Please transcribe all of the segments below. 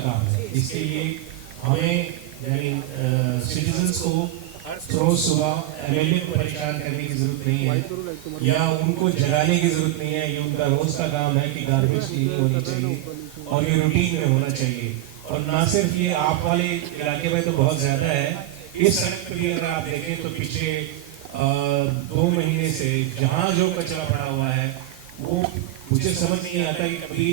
काम है। इसके लिए हमें यानी सिटीजन्स को रोज सुबह एमएलए को परेशान करने की जरूरत नहीं है या उनको जगाने की जरूरत नहीं है। ये उनका रोज का काम है कि गार्बेज क्लीनिंग होनी चाहिए और ये रूटीन में होना चाहिए। और ना सिर्फ ये आप वाले इलाके में तो बहुत ज़्यादा है, इस सड़क पर भी अगर आप देखें तो पिछले 2 महीने से जहाँ जो कचरा पड़ा हुआ है वो मुझे समझ नहीं आता कि कभी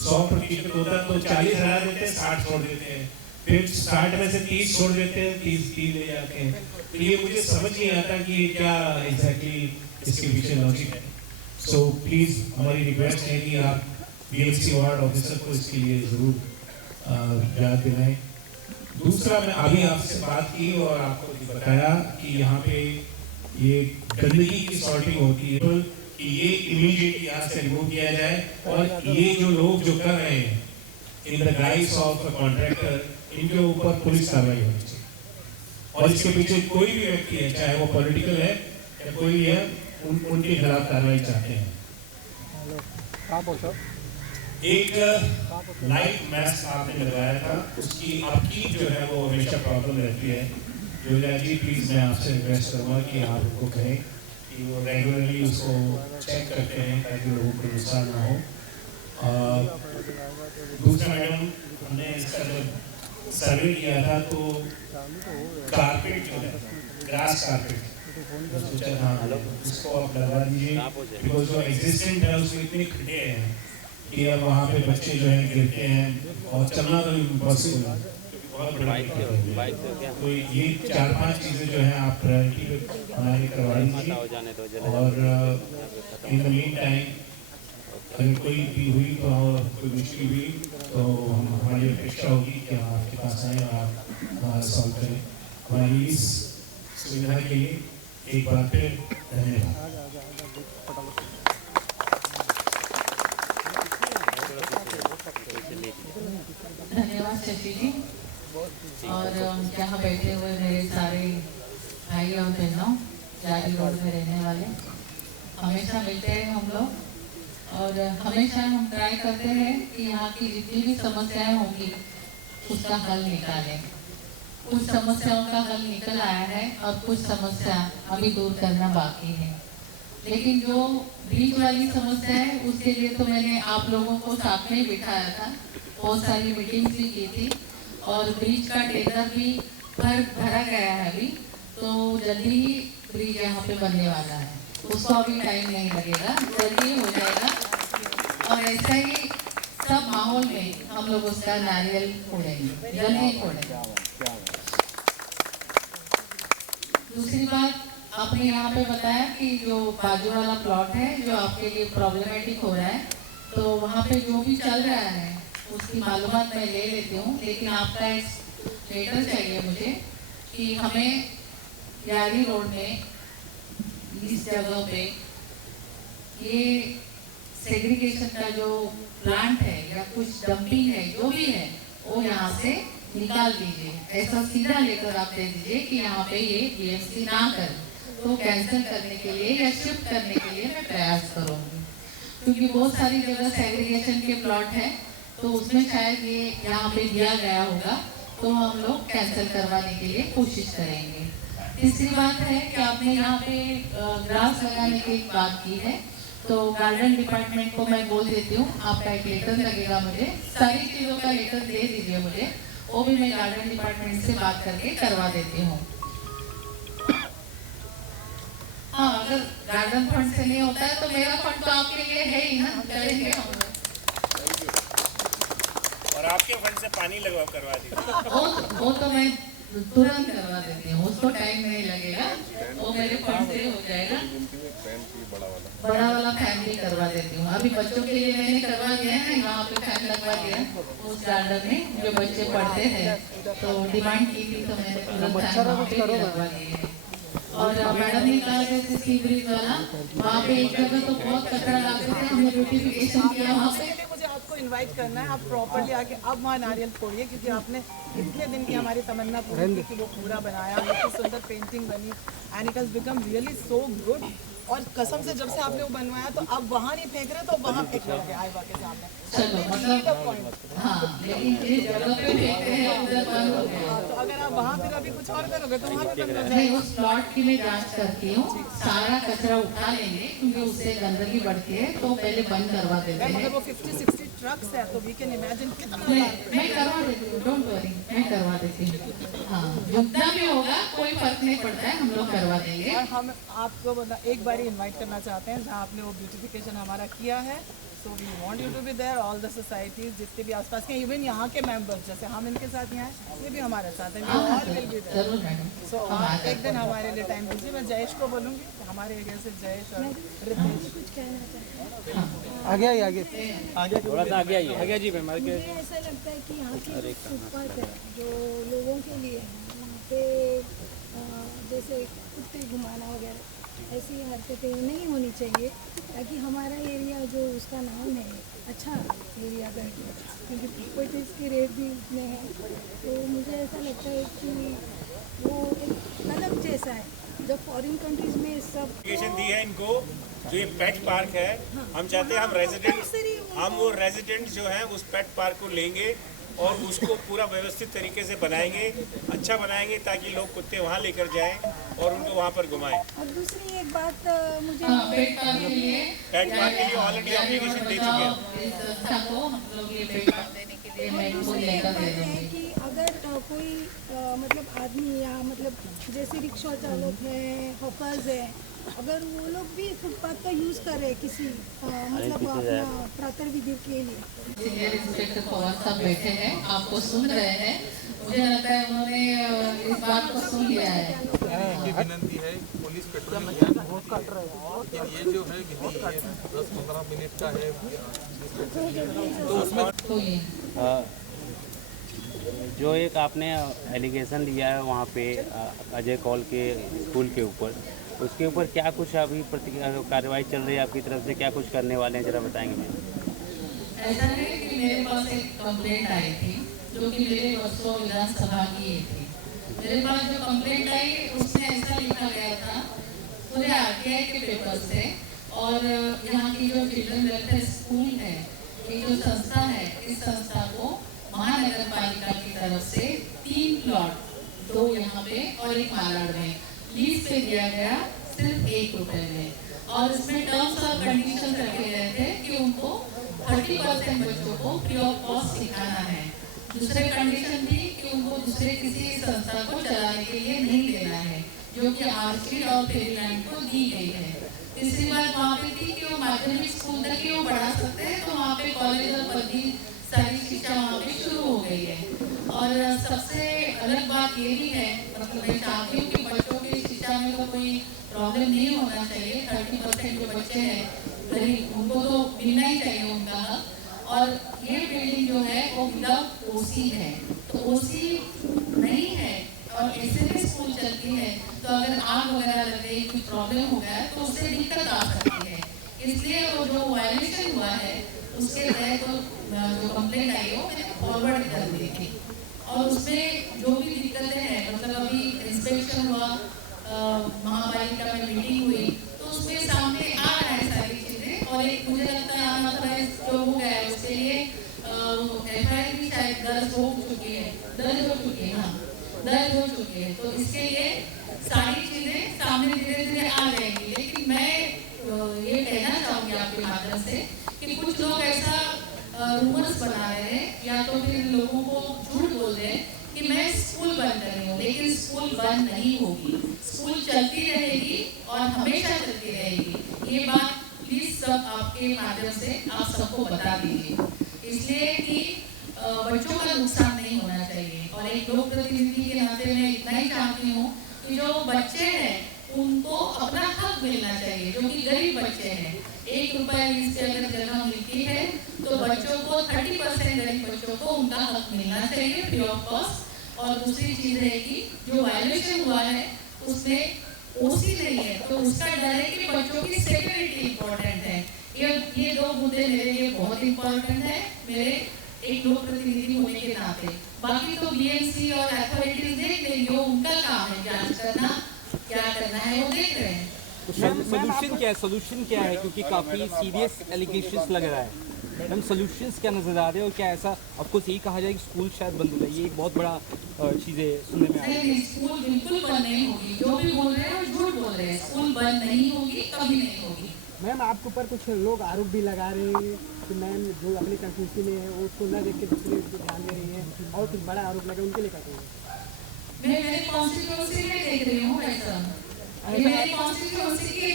100% होता तो 40 हटा देते हैं, 60 छोड़ देते हैं, फिर 60 में से 30 छोड़ देते हैं, 30 ले जाते हैं। तो ये मुझे समझ नहीं आता कि ये क्या एग्जैक्टली इसके पीछे लॉजिक है। सो प्लीज़ हमारी रिक्वेस्ट है कि आप बीएमसी वार्ड ऑफिसर को इसके लिए ज़रूर याद दिलाएं। दूसरा, मैं अभी आपसे बात की और आपको बताया कि यहाँ पे ये गंदगी की सॉर्टिंग होती है कि ये इमीडिएट यहाँ से रिमूव किया जाए और ये जो लोग जो कर रहे हैं in the guys of contractor, इनके ऊपर पुलिस कार्रवाई होनी चाहिए। और इसके पीछे कोई भी व्यक्ति है, चाहे वो पॉलिटिकल है या कोई भी है, उनके खिलाफ कार्रवाई चाहते हैं। एक लाइट मास्क आपने लगाया था, उसकी आपकी जो है वो हमेशा प्रॉब्लम रहती है। जोया जी प्लीज़ मैं आपसे रिक्वेस्ट करूँगा कि आप उनको कहें कि वो रेगुलरली उसको चेक करते हैं ताकि लोगों को नुकसान ना हो। दूसरा मैडम, हमने इसका जब सर्वे किया था तो कारपेट जो है ग्रास कारपेट, सोचा हाँ उसको आप लगा दीजिए, बिकॉज जो एग्जिस्टेंट है उसमें इतने खड्डे हैं कि अब वहाँ पे बच्चे जो हैं गिरते हैं और चलना तो इम्पॉसिबल है, बहुत बड़ा। तो ये 4-5 चीज़ें जो हैं आप प्रायोरिटी पे हमारे करवा दीजिए। और इन द मीन टाइम अगर कोई भी हुई तो कोई मुश्किल हुई तो हमारी अपेक्षा होगी कि हम आपके पास आएँ और आप सॉल्व करें। हमारी इस सुविधा के लिए एक बार फिर धन्यवाद। धन्यवाद शशि जी। और यहाँ बैठे हुए मेरे सारे भाई और बहनों, जारी रोड में रहने वाले, हमेशा मिलते हैं हम लोग और हमेशा हम ट्राई करते हैं कि यहाँ की जितनी भी समस्याएं होंगी उसका हल निकालें। कुछ समस्याओं का हल निकल आया है और कुछ समस्या अभी दूर करना बाकी है। लेकिन जो ब्रीच वाली समस्या है उसके लिए तो मैंने आप लोगों को साथ में बिठाया था, बहुत सारी मीटिंग्स भी की थी और ब्रिज का टेंडर भी भरा गया है अभी, तो जल्दी ही ब्रिज यहाँ पे बनने वाला है, उसको अभी टाइम नहीं लगेगा, जल्दी हो जाएगा। और ऐसा ही सब माहौल में हम लोग उसका नारियल फोड़ेंगे, जल्दी फोड़ेंगे। दूसरी बात, आपने यहाँ पे बताया कि जो बाजू वाला प्लॉट है जो आपके लिए प्रॉब्लमेटिक हो रहा है, तो वहाँ पे जो भी चल रहा है उसकी मालूमात मैं ले लेती हूँ, लेकिन आपका एक लेटर चाहिए मुझे कि हमें यारी रोड में इस जगह पे ये सेग्रीगेशन का जो प्लांट है या कुछ डंपिंग है जो भी है वो यहाँ से निकाल दीजिए, ऐसा सीधा लेकर आप दे दीजिए कि यहाँ पे ये बीएमसी ना कर, तो कैंसिल करने के लिए या शिफ्ट करने के लिए मैं प्रयास करूँगी। क्योंकि बहुत सारी जगह सेग्रीगेशन के प्लॉट हैं तो उसमें शायद ये यहाँ पे दिया गया होगा, तो हम लोग कैंसिल करवाने के लिए कोशिश करेंगे। तीसरी बात है कि आपने यहाँ पे ग्रास लगाने की एक बात की है, तो गार्डन डिपार्टमेंट को मैं बोल देती हूँ, आपका एक लेटर लगेगा, मुझे सारी चीज़ों का लेटर दे दीजिए मुझे, वो भी मैं गार्डन डिपार्टमेंट से बात करके करवा देती हूँ। हाँ, अगर गार्डन फंड से नहीं होता है तो मेरा फंड तो आपके लिए है ही ना, करेंगे हम लोग। और आपके फंड से पानी लगवा करवा दीजिए। वो तो मैं तुरंत करवा देती हूँ, उसको टाइम नहीं लगेगा, वो मेरे फंड से हो जाएगा। बड़ा वाला फैन भी करवा देती हूँ। अभी बच्चों के लिए मैंने करवा दिया है, यहाँ पे फैन लगवा दिया उस गार्डन में जो बच्चे पढ़ते हैं, तो डिमांड की थी तो मैंने तुरंत फैन वहाँ पे लगवा दिए हैं। और मैडम ने कहा जैसे सी ब्रिज वाला, वहाँ पे एक जगह तो बहुत कचरा लाते थे, हमने ब्यूटिफिकेशन किया वहाँ पे। मुझे आपको इनवाइट करना है, आप प्रॉपर्ली आके अब वहाँ नारियल फोड़िए, क्योंकि आपने इतने दिन की हमारी तमन्ना पूरी की कि वो पूरा बनाया, इतनी सुंदर पेंटिंग बनी and it has become really so good. और कसम से जब से आपने वो बनवाया तो आप वहाँ नहीं फेंक रहे तो वहाँ फेंक रहे आईबा के सामने। चलो मतलब हाँ, लेकिन जिस जगह पे फेंकते हैं उधर बंद हो गया। तो अगर आप वहाँ फिर अभी कुछ और करोगे तो वहाँ पे बंद हो जाएगा। नहीं, उस प्लॉट की मैं जांच करती हूँ, सारा कचरा उठा लेंगे क्योंकि उससे गंदगी बढ़ती है, तो पहले बंद करवा देते हैं। मगर वो 50-60 ट्रक्स है तो वी कैन इमेजिन कितना मैं करवा देती हूँ, डोंट वरी, मैं करवा देती हूँ। हाँ, जितना भी होगा कोई फर्क नहीं पड़ता है, हम लोग करवा देंगे। और हम आपको मतलब एक बार इनवाइट करना चाहते हैं जहाँ आपने वो ब्यूटिफिकेशन हमारा किया है। So we want you to be there, all the societies जितने भी आसपास के, इवन यहाँ के मेंबर्स जैसे हम इनके साथ यहाँ हैं, ये भी हमारे साथ हैं, we all will be there. जरूर मैडम। सो आप एक दिन हमारे लिए टाइम दीजिए। मैं जयेश को बोलूँगी, हमारे एरिया से जयेश और रितेश। कुछ कहना चाहते हैं। आगे आगे थोड़ा सा आगे आइए, आगे जी मैम, मुझे ऐसा लगता है कि यहाँ की फुटपाथ है जो लोगों के लिए है, वहाँ पे जैसे कुत्ते घुमाना वगैरह ऐसी हरकतें नहीं होनी चाहिए, ताकि हमारा एरिया जो उसका नाम है अच्छा एरिया करके, क्योंकि प्रॉपर्टीज़ के रेट भी उतने हैं। तो मुझे ऐसा लगता है कि वो एक अलग जैसा है, जब फॉरेन कंट्रीज़ में सब एप्लीकेशन दी है इनको। जो ये पेट पार्क है, हम चाहते हैं हम वो रेजिडेंट जो हैं उस पेट पार्क को लेंगे और उसको पूरा व्यवस्थित तरीके से बनाएंगे, अच्छा बनाएंगे ताकि लोग कुत्ते वहाँ लेकर जाएं और उनको वहाँ पर घुमाएं। और दूसरी एक बात मुझे पेट पार्क के लिए ऑलरेडी एप्लीकेशन दे चुके हैं। इस संस्था को हम लोग ये पेट पार्क देने के लिए मैं इनको लेकर दे दूँगी। कि अगर कोई मतलब आदमी या मतलब जैसे रिक्शा चालक है, हॉकर्स है, अगर वो लोग भी फुटपाथ का यूज़ कर रहे हैं किसी मतलब अपना प्रातः विधि के लिए। सीनियर इंस्पेक्टर पवार साहब बैठे हैं, आपको सुन रहे हैं, मुझे लगता है उन्होंने इस बात को सुन लिया है। की विनंती है, पुलिस पेट्रोलिंग लेकिन ये जो है विधि ये 10-15 मिनट का है, तो उसमें तो ये जो एक आपने एलिगेशन लिया है वहाँ पे अजय कौल के स्कूल के ऊपर, उसके ऊपर क्या कुछ अभी कार्रवाई चल रही है आपकी तरफ से, क्या कुछ करने वाले हैं, जरा बताएंगे मैम। ऐसा है कि मेरे पास एक कंप्लेंट आई थी जो कि मेरे वर्षों विधानसभा की थी। मेरे पास जो कंप्लेंट आई उसमें ऐसा लिखा गया था पूरे आरटीआई के पेपर से, और यहाँ की जो चिल्ड्रन वेलफेयर स्कूल है, ये जो संस्था है, इस संस्था को महानगर पालिका की तरफ से 3 प्लॉट, 2 यहाँ पे और एक मालाड में लीज पे दिया गया सिर्फ 1 रुपए में, और इसमें टर्म्स और कंडीशन रखे गए थे कि उनको 30% बच्चों को फ्री ऑफ कॉस्ट सिखाना है। दूसरे कंडीशन थी कि उनको दूसरे किसी संस्था को चलाने के लिए नहीं देना है, जो कि आर्किड और फेरीलैंड को दी गई है। तीसरी बात वहाँ पे थी कि वो माध्यमिक स्कूल तक ही वो बढ़ा सकते हैं, तो वहाँ पे कॉलेज और पदवी सारी शिक्षा वहाँ पे शुरू हो गई है। और सबसे अलग बात ये भी है, मतलब मैं चाहती हूँ कि बच्चों की शिक्षा में तो कोई प्रॉब्लम नहीं होना चाहिए। 30% जो बच्चे हैं गरीब, उनको तो मिलना ही चाहिए उनका हक। और ये बिल्डिंग जो है वो विदाउट ओसी है, तो ओसी नहीं है और ऐसे में स्कूल चलती है, तो अगर आग वगैरह लग गई, कोई प्रॉब्लम हो गया तो उससे दिक्कत आ सकती है। इसलिए वो जो वायलेशन हुआ है उसके तहत जो कंप्लेंट आई है वो मैंने फॉरवर्ड कर दी थी, और उसमें जो भी दिक्कतें हैं, मतलब अभी इंस्पेक्शन हुआ, महापालिका में मीटिंग हुई, तो उसमें सामने आ रहा है सारी चीज़ें। और एक मुझे लगता है अनऑथराइज जो हो गया है उसके लिए FIR भी शायद दर्ज हो चुकी है, हाँ दर्ज हो चुकी है। तो इसके लिए सारी चीज़ें सामने धीरे धीरे आ जाएंगी। लेकिन मैं ये कहना चाहूँगी आपके माध्यम से कि कुछ लोग ऐसा रूमर्स बना रहे हैं या तो फिर लोगों को झूठ बोल रहे हैं कि मैं स्कूल बंद कर रही हूँ, लेकिन स्कूल बंद नहीं होगी, स्कूल चलती रहेगी और हमेशा चलती रहेगी। ये बात प्लीज सब आपके माध्यम से आप सबको बता दीजिए, इसलिए कि बच्चों का नुकसान नहीं होना चाहिए। और एक लोक प्रतिनिधि के नाते मैं इतना ही चाहती हूँ कि जो बच्चे हैं उनको अपना हक मिलना चाहिए, जो कि गरीब बच्चे हैं। 1 रुपया लीज पे अगर जगह मिलती है तो बच्चों को 30% गरीब बच्चों को उनका हक मिलना चाहिए फ्री ऑफ कॉस्ट। और दूसरी चीज है कि जो वायलेशन हुआ है उसमें ओसी नहीं है, तो उसका डर है कि बच्चों की सिक्योरिटी इम्पोर्टेंट है। ये 2 मुद्दे मेरे लिए बहुत इम्पोर्टेंट है, मेरे एक लोक प्रतिनिधि होने के नाते। बाकी तो BMC और अथॉरिटीज देख लेंगे, वो उनका काम है, जांच करना, क्या करना है वो देख रहे हैं। सोल्यूशन क्या है? सोल्यूशन क्या है, क्योंकि काफ़ी सीरियस एलिगेशंस लग रहा है मैम, सोल्यूशंस क्या नज़र आ रहे हैं? और क्या ऐसा आपको यही कहा जाए कि स्कूल शायद बंद हो जाए? ये एक बहुत बड़ा चीज़ें सुनने में आ रही है। नहीं, स्कूल बिल्कुल बंद नहीं होगी। जो भी बोल रहे हैं वो झूठ बोल रहे हैं। स्कूल बंद नहीं होगी, कभी नहीं होगी। मैम आपके ऊपर कुछ लोग आरोप भी लगा रहे हैं कि मैम जो अपनी कंस्टिट्यूंसी में है वो उसको न देख के दूसरे को ध्यान दे रही है, और कुछ बड़ा आरोप लगा, उनके लिए क्या कहेंगे? मैं मेरी कॉन्स्टिट्यूंसी में देख रही हूँ ऐसा। ये मेरी कॉन्स्टिट्यूंसी की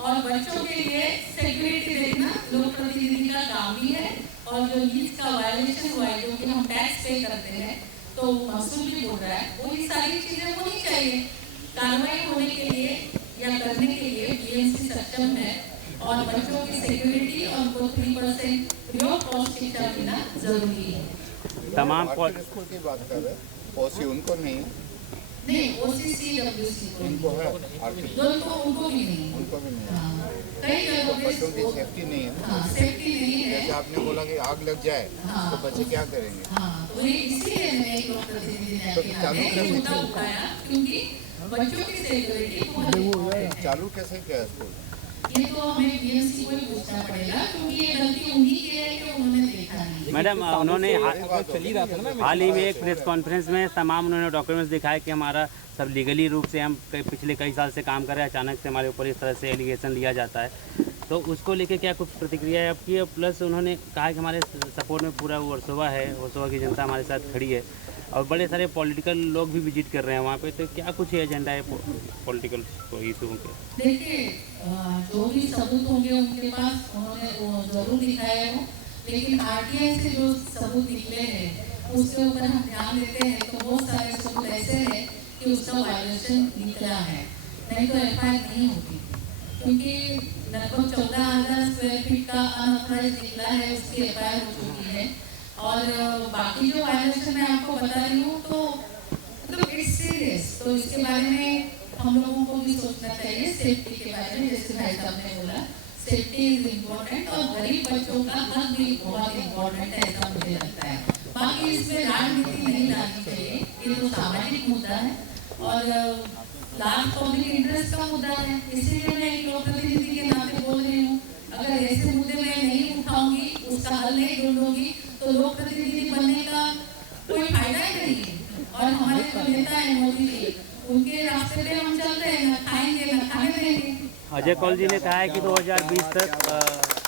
और बच्चों के लिए सिक्योरिटी देखना लोक प्रतिनिधि का काम ही है। और जो लीज का वायलेशन हुआ है, जो कि हम टैक्स पे करते हैं, तो महसूल भी बोल रहा है, वो ये सारी चीजें होनी चाहिए। कार्रवाई होने के लिए या करने के लिए बीएमसी सक्षम है, और बच्चों की सिक्योरिटी और उनको 3% फ्री ऑफ कॉस्ट शिक्षा देना जरूरी है। तमाम स्कूल की बात कर रहे हैं, ओसी उनको नहीं, नहीं OCCWC को उनको है, उनको भी नहीं, उनको भी नहीं। हाँ, कई जगहों पे बच्चों की सेफ्टी नहीं है। हाँ, सेफ्टी नहीं है। जैसे आपने बोला कि आग लग जाए तो बच्चे क्या करेंगे? हाँ, तो ये इसीलिए मैंने एक लोक प्रतिनिधि तो ने चालू ये मुद्दा उठाया, क्योंकि बच्चों की सिक्योरिटी बहुत इम्पोर्टेंट है। चालू कैसे किया स्कूल? ये तो हमें बीएमसी को ही पूछना पड़ेगा, क्योंकि ये गलती उन्हीं की है कि उन्होंने देखा नहीं। मैडम, उन्होंने चल ही रहा था ना, हाल ही में एक प्रेस कॉन्फ्रेंस में तमाम उन्होंने डॉक्यूमेंट्स दिखाए कि हमारा सब लीगली रूप से हम पिछले कई साल से काम कर रहे हैं, अचानक से हमारे ऊपर इस तरह से एलिगेशन लिया जाता है। तो उसको लेके क्या कुछ प्रतिक्रिया है आपकी? प्लस उन्होंने कहा कि हमारे सपोर्ट में पूरा वर्सोवा है, वर्सोवा की जनता हमारे साथ खड़ी है, और बड़े सारे पॉलिटिकल लोग भी विजिट कर रहे हैं वहाँ पे। तो क्या कुछ एजेंडा है पॉलिटिकल इशूओं के? देखिए, जो भी सबूत होंगे उनके पास, उन्होंने वो जरूर दिखाया हो, लेकिन आरटीआई से जो सबूत निकले हैं उसके ऊपर हम ध्यान देते हैं, तो बहुत सारे सबूत ऐसे हैं कि उसका वायलेशन निकला है, नहीं तो एफआईआर नहीं होगी। क्योंकि लगभग 14,000 स्क्वायर फीट का अनऑथराइज्ड निकला है, उसकी एफआईआर हो चुकी है। और बाकी जो वायलेशन मैं आपको बता रही हूँ, तो मतलब इट्स सीरियस, तो इसके बारे में हम लोगों को भी सोचना चाहिए। सेफ्टी के बारे में, जैसे भाई साहब ने बोला, सेफ्टी इज इम्पोर्टेंट, और गरीब बच्चों का हक भी बहुत इम्पोर्टेंट है, ऐसा मुझे लगता है। बाकी इसमें राजनीति नहीं लानी चाहिए, ये तो सामाजिक मुद्दा है और लार्ज पब्लिक इंटरेस्ट का मुद्दा है। इसीलिए मैं एक लोक प्रतिनिधि के नाते बोल रही हूँ, अगर ऐसे मुद्दे मैं नहीं उठाऊंगी, उसका हल नहीं ढूंढूंगी, तो लोक प्रतिनिधि बनने का कोई फायदा ही नहीं है। और हमारे जो नेता है मोदी जी, उनके रास्ते पे हम चल रहे हैं, ना खाएंगे ना खाने देंगे। अजय कौल जी ने कहा है कि 2020 तक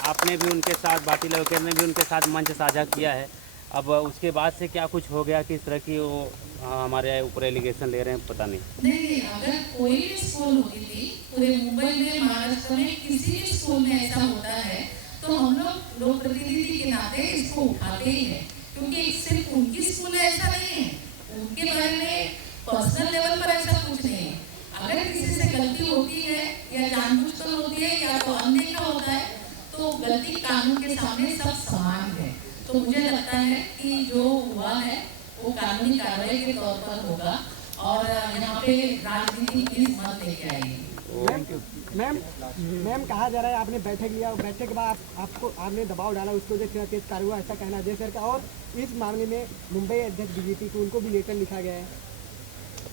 आपने भी उनके साथ, भाटी लड़के ने भी उनके साथ मंच साझा किया है। अब उसके बाद से क्या कुछ हो गया, किस तरह की वो हमारे ऊपर एलिगेशन ले रहे हैं, पता नहीं। नहीं, अगर कोई भी स्कूल होती थी पूरे मुंबई में, महाराष्ट्र में, किसी भी स्कूल में ऐसा होता है, तो हम लोग लोक प्रतिनिधि के नाते इसको उठाते ही हैं, क्योंकि सिर्फ उनकी स्कूल ऐसा नहीं है, उनके बारे में पर्सनल लेवल पर ऐसा कुछ नहीं है। अगर किसी से गलती होती है या जानबूझकर होती है या तो अनदेखा होता है, तो गलती कानून के सामने सब समान है। तो मुझे लगता है कि जो हुआ है वो कानूनी कार्रवाई के तौर पर होगा, और यहाँ पे राजनीति प्लीज मत लेके आइए। मैम कहा जा रहा है आपने बैठक लिया और बैठक के बाद आपको आपने दबाव डाला, उसको जो तेज कार्रवाई, ऐसा कहना अजय सर का। और इस मामले में मुंबई अध्यक्ष बीजेपी को, उनको भी लेटर लिखा गया है।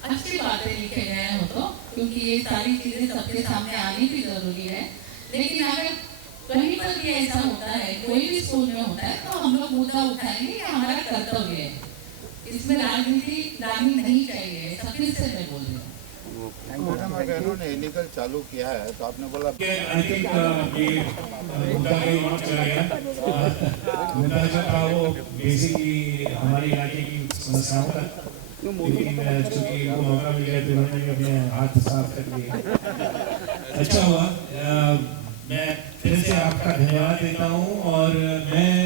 अच्छी बातें लिखे गए हो, तो क्योंकि ये सारी चीजें सबके सामने आनी भी जरूरी है। लेकिन अगर कहीं पर भी ऐसा होता है, कोई भी स्कूल में होता है, तो हम लोग मुद्दा उठाएंगे, ये हमारा कर्तव्य है। इसमें राजनीति लानी नहीं चाहिए, फिर से मैं बोल रही हूँ। मैडम, अगर इन्होंने इलीगल चालू किया है तो आपने बोला आई थिंक ये मुद्दा कहीं और चला गया। मुद्दा जो था वो बेसिकली हमारे इलाके की समस्याओं का, लेकिन चूंकि वो मौका मिल गया तो उन्होंने भी अपने हाथ साफ कर लिए। अच्छा हुआ। मैं फिर से आपका धन्यवाद देता हूँ, और मैं